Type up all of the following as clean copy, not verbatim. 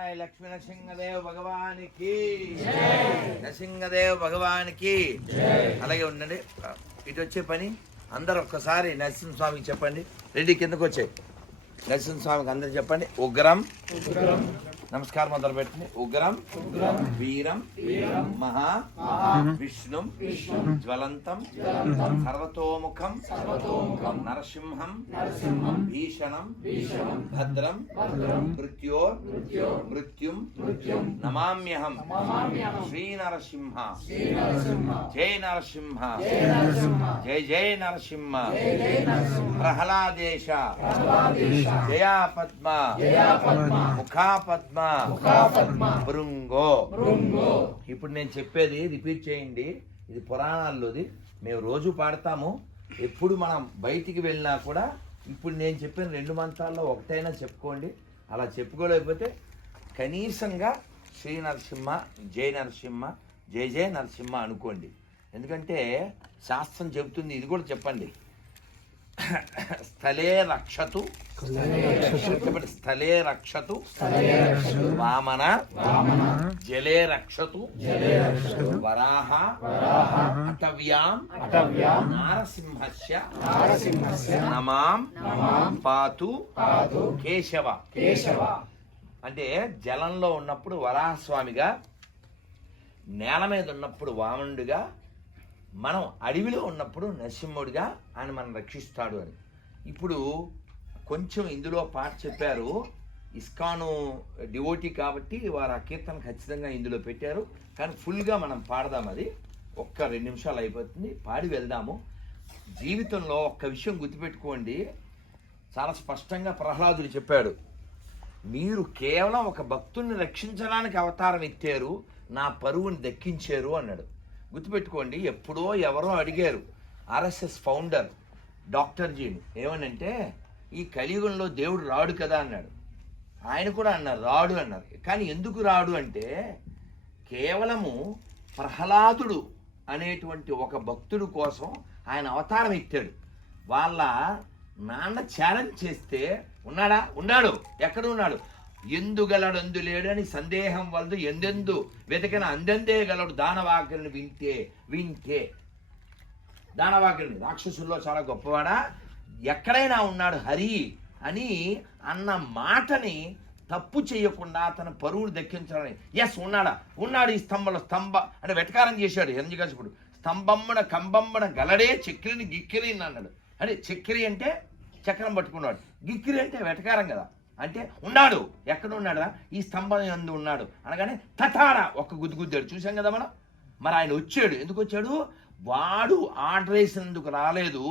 జయ లక్ష్మీ నరసింహదేవ్ భగవానికి నరసింహదేవ్ భగవానికి. అలాగే ఉండండి. ఇటు వచ్చే పని అందరు ఒక్కసారి నరసింహస్వామికి చెప్పండి. రెడ్డి కిందకు వచ్చాయి. నరసింహస్వామికి అందరు చెప్పండి. ఉగ్రం నమస్కారం మొదలు పెట్టండి. ఉగ్రం వీరం మహా విష్ణుం జ్వలంతం సర్వతోముఖం నరసింహం భీషణం భద్రం మృత్యుం నమామ్యహం శ్రీ నరసింహ. జై నరసింహ, జయ జయ నరసింహ. ప్రహ్లాదేశ జయా పద్మ ముఖా పద్మ భృంగో. ఇప్పుడు నేను చెప్పేది రిపీట్ చేయండి. ఇది పురాణాల్లోది, మేము రోజు పాడతాము. ఎప్పుడు మనం బయటికి వెళ్ళినా కూడా ఇప్పుడు నేను చెప్పిన 2 మంత్రాల్లో ఒకటైనా చెప్పుకోండి. అలా చెప్పుకోలేకపోతే కనీసంగా శ్రీ నరసింహ, జై నరసింహ, జయ జయ నరసింహ అనుకోండి. ఎందుకంటే శాస్త్రం చెబుతుంది. ఇది కూడా చెప్పండి. స్థలే రక్షతు చెప్పండి. స్థలే రక్షతు వామన జలే రక్షతు వరాహ అటవ్యాం నారసింహస్య నమాం పాతు కేశవ. అంటే జలంలో ఉన్నప్పుడు వరాహస్వామిగా, నేల మీద ఉన్నప్పుడు వామనుడిగా, మనం అడవిలో ఉన్నప్పుడు నరసింహుడిగా ఆయన మనం రక్షిస్తాడు అని. ఇప్పుడు కొంచెం ఇందులో పాట చెప్పారు. ఇస్కాను డివోటీ కాబట్టి వారు ఆ కీర్తన ఖచ్చితంగా ఇందులో పెట్టారు. కానీ ఫుల్గా మనం పాడదాం. అది ఒక్క 2 నిమిషాలు అయిపోతుంది. పాడి వెళ్దాము. జీవితంలో ఒక్క విషయం గుర్తుపెట్టుకోండి. చాలా స్పష్టంగా ప్రహ్లాదుడు చెప్పాడు, మీరు కేవలం ఒక భక్తుడిని రక్షించడానికి అవతారం ఎత్తారు, నా పరువుని దక్కించారు అన్నాడు. గుర్తుపెట్టుకోండి. ఎప్పుడో ఎవరో అడిగారు ఆర్ఎస్ఎస్ ఫౌండర్ డాక్టర్ జీని ఏమనంటే, ఈ కలియుగంలో దేవుడు రాడు కదా అన్నాడు. ఆయన కూడా అన్నారు రాడు అన్నారు. కానీ ఎందుకు రాడు అంటే, కేవలము ప్రహ్లాదుడు అనేటువంటి ఒక భక్తుడు కోసం ఆయన అవతారం ఎత్తాడు. వాళ్ళ నాన్న ఛాలెంజ్ చేస్తే ఉన్నాడా? ఉన్నాడు. ఎక్కడ ఉన్నాడు? ఎందుగలడందు లేడని సందేహం వలదు, ఎందెందు వెతకిన అందందే గలడు దానవాగ్రుని వింటే. దానవాగ్రుని రాక్షసుల్లో చాలా గొప్పవాడా, ఎక్కడైనా ఉన్నాడు హరి అని అన్న మాటని తప్పు చేయకుండా తన పరువును దక్కించాలని. ఎస్ ఉన్నాడు ఈ స్తంభ అంటే వెటకారం చేశాడు హిరణ్యకశిపుడు. స్తంభమ్మన కంబమ్మన గలడే చక్రిని గిక్కిరి అన్నాడు. అంటే చక్రి అంటే చక్రం పట్టుకున్నాడు, గిక్కిరి అంటే వెటకారం కదా. అంటే ఉన్నాడు. ఎక్కడ ఉన్నాడా? ఈ స్తంభం యందు ఉన్నాడు అనగానే తథాడ ఒక్క గుద్దుగుద్దాడు. చూసాం కదా మనం. మరి ఆయన వచ్చాడు. ఎందుకు వచ్చాడు? వాడు ఆర్డర్ వేసినందుకు రాలేదు.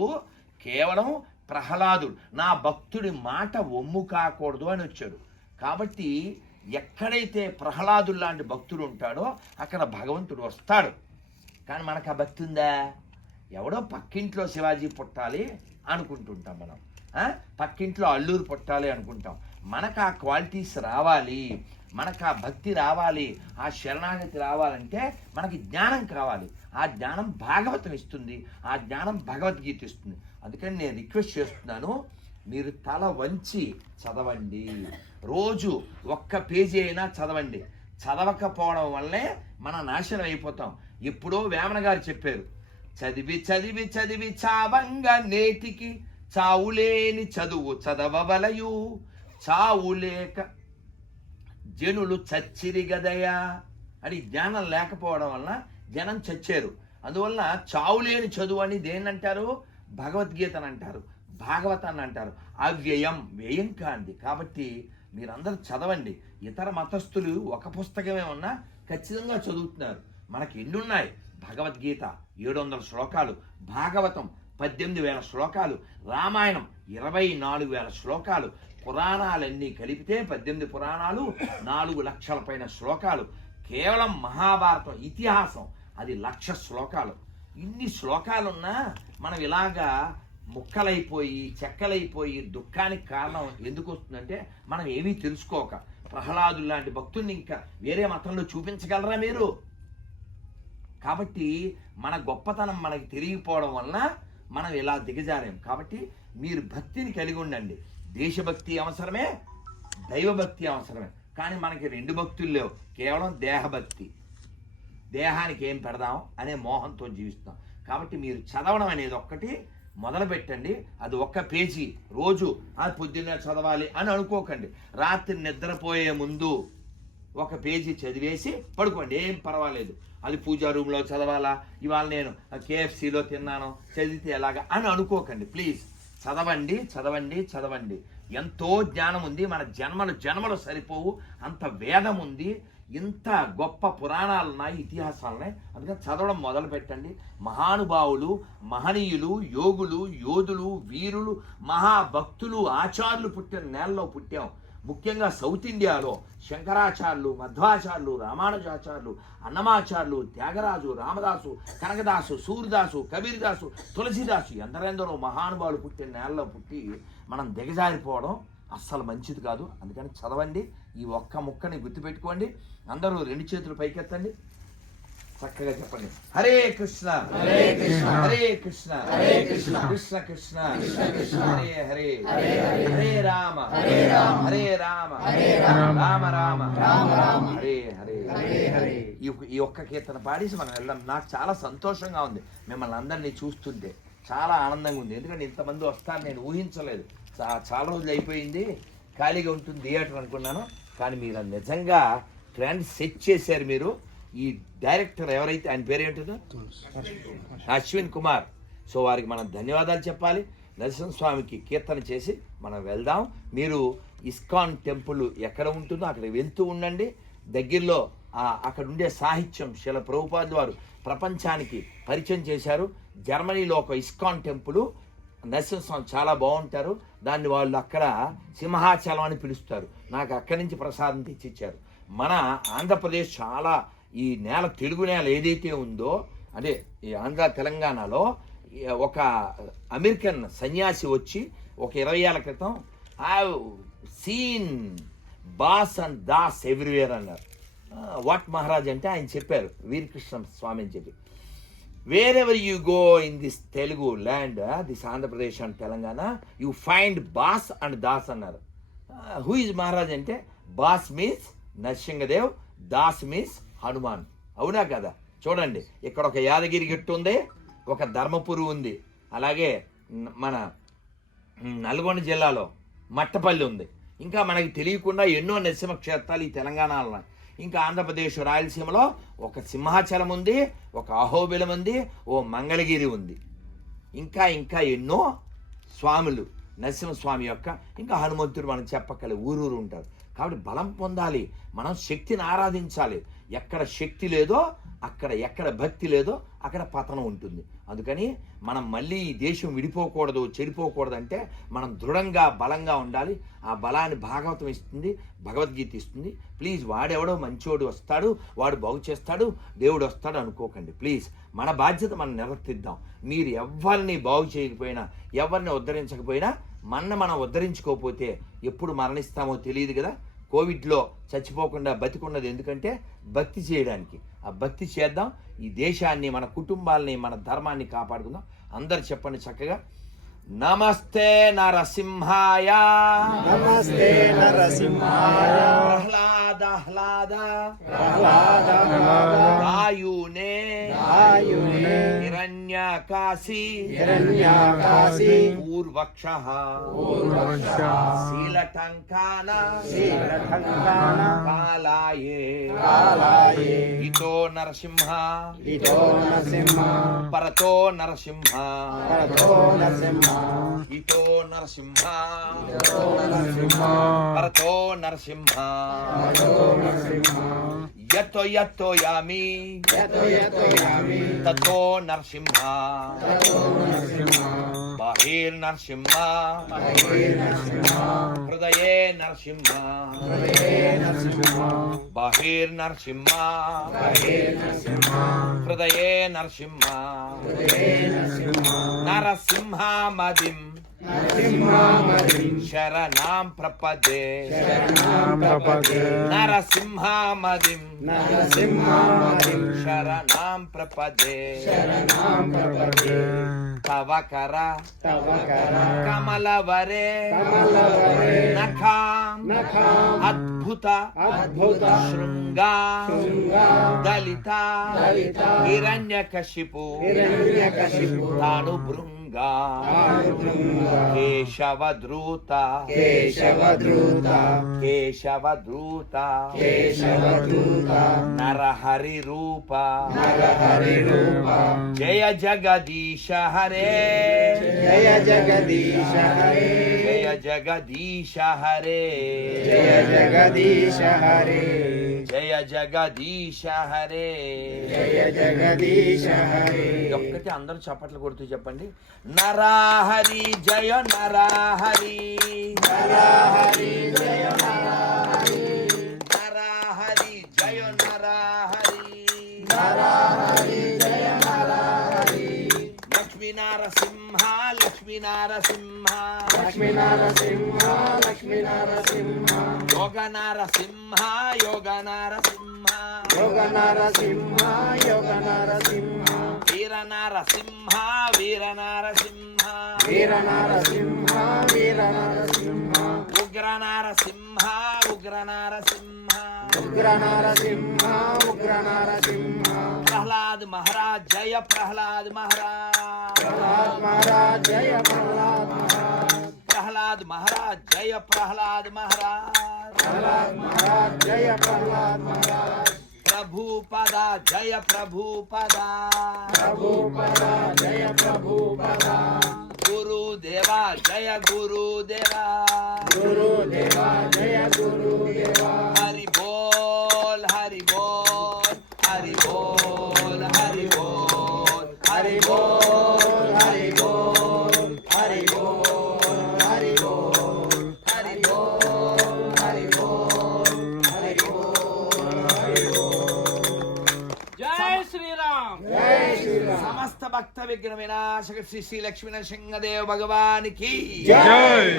కేవలం ప్రహ్లాదుడు నా భక్తుడి మాట ఒమ్ము కాకూడదు అని వచ్చాడు. కాబట్టి ఎక్కడైతే ప్రహ్లాదుడు లాంటి భక్తుడు ఉంటాడో అక్కడ భగవంతుడు వస్తాడు. కానీ మనకు ఆ భక్తి ఉందా? ఎవడో పక్కింట్లో శివాజీ పుట్టాలి అనుకుంటుంటాం మనం, పక్కింట్లో అల్లూరు పుట్టాలి అనుకుంటాం. మనకు ఆ క్వాలిటీస్ రావాలి, మనకు ఆ భక్తి రావాలి, ఆ శరణాగతి రావాలంటే మనకి జ్ఞానం కావాలి. ఆ జ్ఞానం భాగవతం ఇస్తుంది, ఆ జ్ఞానం భగవద్గీత ఇస్తుంది. అందుకని నేను రిక్వెస్ట్ చేస్తున్నాను, మీరు తల వంచి చదవండి. రోజు ఒక్క పేజీ అయినా చదవండి. చదవకపోవడం వల్లే మనం నాశనం అయిపోతాం. ఎప్పుడో వేమన గారు చెప్పారు, చదివి చదివి చదివి చావంగా నేటికి చావులేని చదువు చదవవలయు, చావులేక జనులు చచ్చిరి గదయా అని. జ్ఞానం లేకపోవడం వల్ల జనం చచ్చారు. అందువల్ల చావులేని చదువు అని దేన్నంటారు? భగవద్గీతను అంటారు, భాగవతాన్ని అంటారు. అవ్యయం, వ్యయం కాంది. కాబట్టి మీరందరూ చదవండి. ఇతర మతస్థులు ఒక పుస్తకమే ఉన్నా ఖచ్చితంగా చదువుతున్నారు. మనకి ఎన్నున్నాయి? భగవద్గీత 700 శ్లోకాలు, భాగవతం 18,000 శ్లోకాలు, రామాయణం 24,000 శ్లోకాలు, పురాణాలన్నీ కలిపితే 18 పురాణాలు, 4 లక్షల పైన శ్లోకాలు. కేవలం మహాభారతం ఇతిహాసం అది 1,00,000 శ్లోకాలు. ఇన్ని శ్లోకాలున్నా మనం ఇలాగా ముక్కలైపోయి చెక్కలైపోయి దుఃఖానికి కారణం ఎందుకు వస్తుందంటే మనం ఏమీ తెలుసుకోక. ప్రహ్లాదు లాంటి భక్తుల్ని ఇంకా వేరే మతంలో చూపించగలరా మీరు? కాబట్టి మన గొప్పతనం మనకి తెలియకపోవడం వలన మనం ఇలా దిగజారాం. కాబట్టి మీరు భక్తిని కలిగి ఉండండి. దేశభక్తి అవసరమే, దైవభక్తి అవసరమే. కానీ మనకి 2 భక్తులు లేవు, కేవలం దేహభక్తి. దేహానికి ఏం పెడదాం అనే మోహంతో జీవిస్తాం. కాబట్టి మీరు చదవడం అనేది ఒక్కటి మొదలు పెట్టండి. అది 1 పేజీ రోజు అది పొద్దున్నే చదవాలి అని అనుకోకండి. రాత్రి నిద్రపోయే ముందు 1 పేజీ చదివేసి పడుకోండి, ఏం పర్వాలేదు. అది పూజా రూమ్లో చదవాలా, ఇవాళ నేను KFCలో తిన్నాను చదివితే ఎలాగా అని అనుకోకండి. ప్లీజ్ చదవండి చదవండి చదవండి. ఎంతో జ్ఞానం ఉంది, మన జన్మలు సరిపోవు, అంత వేదం ఉంది, ఇంత గొప్ప పురాణాలు ఉన్నాయి, ఇతిహాసాలు ఉన్నాయి. అందుకని చదవడం మొదలు పెట్టండి. మహానుభావులు, మహనీయులు, యోగులు, యోధులు, వీరులు, మహాభక్తులు, ఆచార్యులు పుట్టిన నేలలో పుట్టాం. ముఖ్యంగా సౌత్ ఇండియాలో శంకరాచార్యులు, మధ్వాచార్యులు, రామానుజాచార్యులు, అన్నమాచార్యులు, త్యాగరాజు, రామదాసు, కనకదాసు, సూర్యదాసు, కబీర్దాసు, తులసిదాసు, ఎందరెందరో మహానుభావులు పుట్టిన నేలలో పుట్టి మనం దిగజారిపోవడం అస్సలు మంచిది కాదు. అందుకని చదవండి. ఈ 1 ముక్కని గుర్తుపెట్టుకోండి. అందరూ 2 చేతులు పైకెత్తండి, చక్కగా చెప్పండి. హరే కృష్ణ హరే కృష్ణ హరే కృష్ణ హరే కృష్ణ కృష్ణ కృష్ణ హరే హరే హరే రామ హరే రామ హరే రామ రామ రామ హరే హరే హరే. ఈ 1 కీర్తన పాడేసి మనం వెళ్దాం. నాకు చాలా సంతోషంగా ఉంది, మిమ్మల్ని అందరినీ చూస్తుంటే చాలా ఆనందంగా ఉంది. ఎందుకంటే ఇంతమంది వస్తారని నేను ఊహించలేదు. చాలా రోజులు అయిపోయింది, ఖాళీగా ఉంటుంది థియేటర్ అనుకున్నాను. కానీ మీరు నిజంగా ట్రెండ్ సెట్ చేశారు. మీరు ఈ డైరెక్టర్ ఎవరైతే, ఆయన పేరేంటుందో అశ్విన్ కుమార్. సో వారికి మనం ధన్యవాదాలు చెప్పాలి. నరసింహస్వామికి కీర్తన చేసి మనం వెళ్దాం. మీరు ఇస్కాన్ టెంపుల్ ఎక్కడ ఉంటుందో అక్కడ వెళ్తూ ఉండండి. దగ్గరలో అక్కడ ఉండే సాహిత్యం శిల ప్రభుపాద్ వారు ప్రపంచానికి పరిచయం చేశారు. జర్మనీలో ఒక ఇస్కాన్ టెంపుల్, నరసింహస్వామి చాలా బాగుంటారు. దాన్ని వాళ్ళు అక్కడ సింహాచలం అని పిలుస్తారు. నాకు అక్కడి నుంచి ప్రసాదం తెచ్చిచ్చారు. మన ఆంధ్రప్రదేశ్ చాలా, ఈ నేల తెలుగు నేల ఏదైతే ఉందో, అదే ఈ ఆంధ్ర తెలంగాణలో ఒక అమెరికన్ సన్యాసి వచ్చి ఒక 20 ఏళ్ల క్రితం I seen boss and Das everywhere అన్నారు. వాట్ మహారాజ్ అంటే ఆయన చెప్పారు, వీరకృష్ణ స్వామి అని చెప్పి, wherever you go in this Telugu land, this Andhra Pradesh and Telangana, you find Bas and Das అన్నారు. Who is Maharaj అంటే boss means Narasimhadev, Das means Hanuman. అవునా కదా? చూడండి, ఇక్కడ ఒక యాదగిరి గట్టు ఉంది, ఒక ధర్మపురి ఉంది, అలాగే మన నల్గొండ జిల్లాలో మట్టపల్లి ఉంది. ఇంకా మనకి తెలియకుండా ఎన్నో నరసింహ క్షేత్రాలు ఈ తెలంగాణలో. ఇంకా ఆంధ్రప్రదేశ్ రాయలసీమలో ఒక సింహాచలం ఉంది, ఒక అహోబిలం ఉంది, ఓ మంగళగిరి ఉంది. ఇంకా ఇంకా ఎన్నో స్వాములు, నరసింహస్వామి యొక్క, ఇంకా హనుమంతుడు మనం చెప్పక్కలే, ఊరూరు ఉంటారు. కాబట్టి బలం పొందాలి, మనం శక్తిని ఆరాధించాలి. ఎక్కడ శక్తి లేదో అక్కడ, ఎక్కడ భక్తి లేదో అక్కడ పతనం ఉంటుంది. అందుకని మనం మళ్ళీ ఈ దేశం విడిపోకూడదు, చెడిపోకూడదు అంటే మనం దృఢంగా బలంగా ఉండాలి. ఆ బలాన్ని భాగవతం ఇస్తుంది, భగవద్గీత ఇస్తుంది. ప్లీజ్ వాడెవడో మంచోడు వస్తాడు, వాడు బాగు చేస్తాడు, దేవుడు వస్తాడు అనుకోకండి. ప్లీజ్ మన బాధ్యత మనం నిర్వర్తిద్దాం. మీరు ఎవరిని బాగు చేయకపోయినా, ఎవరిని ఉద్ధరించకపోయినా, మనం ఉద్ధరించుకోకపోతే ఎప్పుడు మరణిస్తామో తెలియదు కదా. కోవిడ్లో చచ్చిపోకుండా బతికున్నది ఎందుకంటే భక్తి చేయడానికి. ఆ భక్తి చేద్దాం, ఈ దేశాన్ని, మన కుటుంబాలని, మన ధర్మాన్ని కాపాడుకుందాం. అందరు చెప్పండి చక్కగా, నమస్తే నరసింహాయ, నమస్తే నరసింహాయ, ప్రహ్లాద వాయునే హిరణ్యకాశి పూర్వక్ష శీలటంకాన కాలాయే ఇతో నరసింహ పరతో నరసింహ ఇతో నరసింహ పరతో నరసింహ యతో యతో యామి తతో నరసింహ బాహిర్ నరసింహ హృదయే నరసింహ బాహిర్ నరసింహ హృదయే నరసింహ నరసింహ మదిం శరణాం ప్రపదే ప్రపదే నరసింహామదిం నరసింహామదిం శరణాం ప్రపదే ప్రపదే తవకర తవకర కమలవరే కమలవరే నఖాం నఖాం అద్భుత అద్భుత శృంగా శృంగా దళిత దళిత హిరణ్యకశిపు హిరణ్యకశిపు తాను భృంగా కేశవద్రూత కేశవద్రూత కేశవద్రూత కేశవద్రూత నరహరి రూప నరహరి రూప జయ జగదీశ హరే జయ జగదీశ హరే జయ జగదీశ హరే జయ జగదీశ హరే జయ జగదీశ హరే జయ జగదీశ హరే ఒక్కటి అందరూ చప్పట్లు కొడుతూ చెప్పండి నరహరి జయ నరహరి నరహరి జయ నరహరి నరహరి జయ నరహరి నరహరి జయ నరహరి లక్ష్మీ నరసింహ లక్ష్మీ నరసింహ లక్ష్మీ నరసింహ లక్ష్మీ నరసింహ యోగ నరసింహ యోగ నరసింహ యోగ నరసింహ యోగ నరసింహ వీర నరసింహ వీర నరసింహ వీర నరసింహ వీర నరసింహ ఉగ్ర నరసింహ ఉగ్ర నరసింహ ఉగ్ర నరసింహ ఉగ్ర నరసింహ ప్రహ్లాద్ మహారాజ్ జయ ప్రహ్లాద్ మహారాజ్ ప్రహ్లాద్ మహారాజ్ జయ ప్రహ్లాద్ మహారాజ్ ప్రహ్లాద్ మహారాజ్ జయ ప్రహ్లాద్ మహారాజ్ ప్రహ్లాద్ మహారాజ్ జయ ప్రహ్లాద్ మహారాజ్ ప్రభుపద జయ ప్రభుపద ప్రభుపద జయ ప్రభుపద గురుదేవ జయ గురుదేవ గురుదేవ జయ గురుదేవ హరి బోల్ హరి బోల్ హరి బోల్ హరి బోల్ హరి బోల్ హరి బోల్ హరి బోల్ హరి బోల్ హరి బోల్ హరి బోల్ హరి బోల్ హరి బోల్ జై శ్రీరామ్ జై శ్రీరామ్ సమస్త భక్త విఘ్న వినాశక శ్రీ శ్రీ లక్ష్మీ నరసింహదేవ్ భగవాన్ కి జై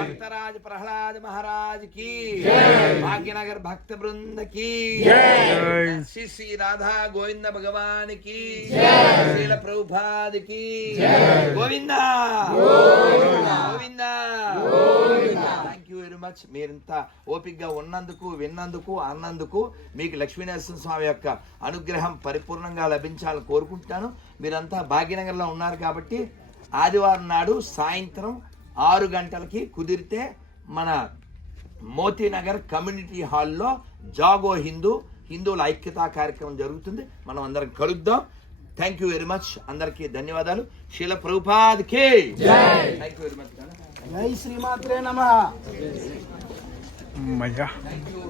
భక్తరాజ్ ప్రహ్లాద్ మహారాజ్ కి భాగ్యనగర్ భక్త బృంద కి శ్రీ శ్రీ రాధా గోవింద భగవాన్ కి శ్రీల ప్రభుపాద్ కి Govinda Govinda thank you very much. మీరింత ఓపికగా ఉన్నందుకు విన్నందుకు అన్నందుకు మీకు లక్ష్మీనరసింహ స్వామి యొక్క అనుగ్రహం పరిపూర్ణంగా లభించాలని కోరుకుంటున్నాను. మీరంతా భాగ్యనగర్లో ఉన్నారు కాబట్టి ఆదివారం నాడు సాయంత్రం 6 గంటలకి కుదిరితే మన మోతీనగర్ కమ్యూనిటీ హాల్లో జాగో హిందువుల ఐక్యతా కార్యక్రమం జరుగుతుంది. మనం అందరం కలుద్దాం. Thank you very much. అందరికీ ధన్యవాదాలు. శీల ప్రభుపాద్ కి థ్యాంక్ యూ వెరీ మచ్. జై శ్రీమాత్రే నమః. Thank you.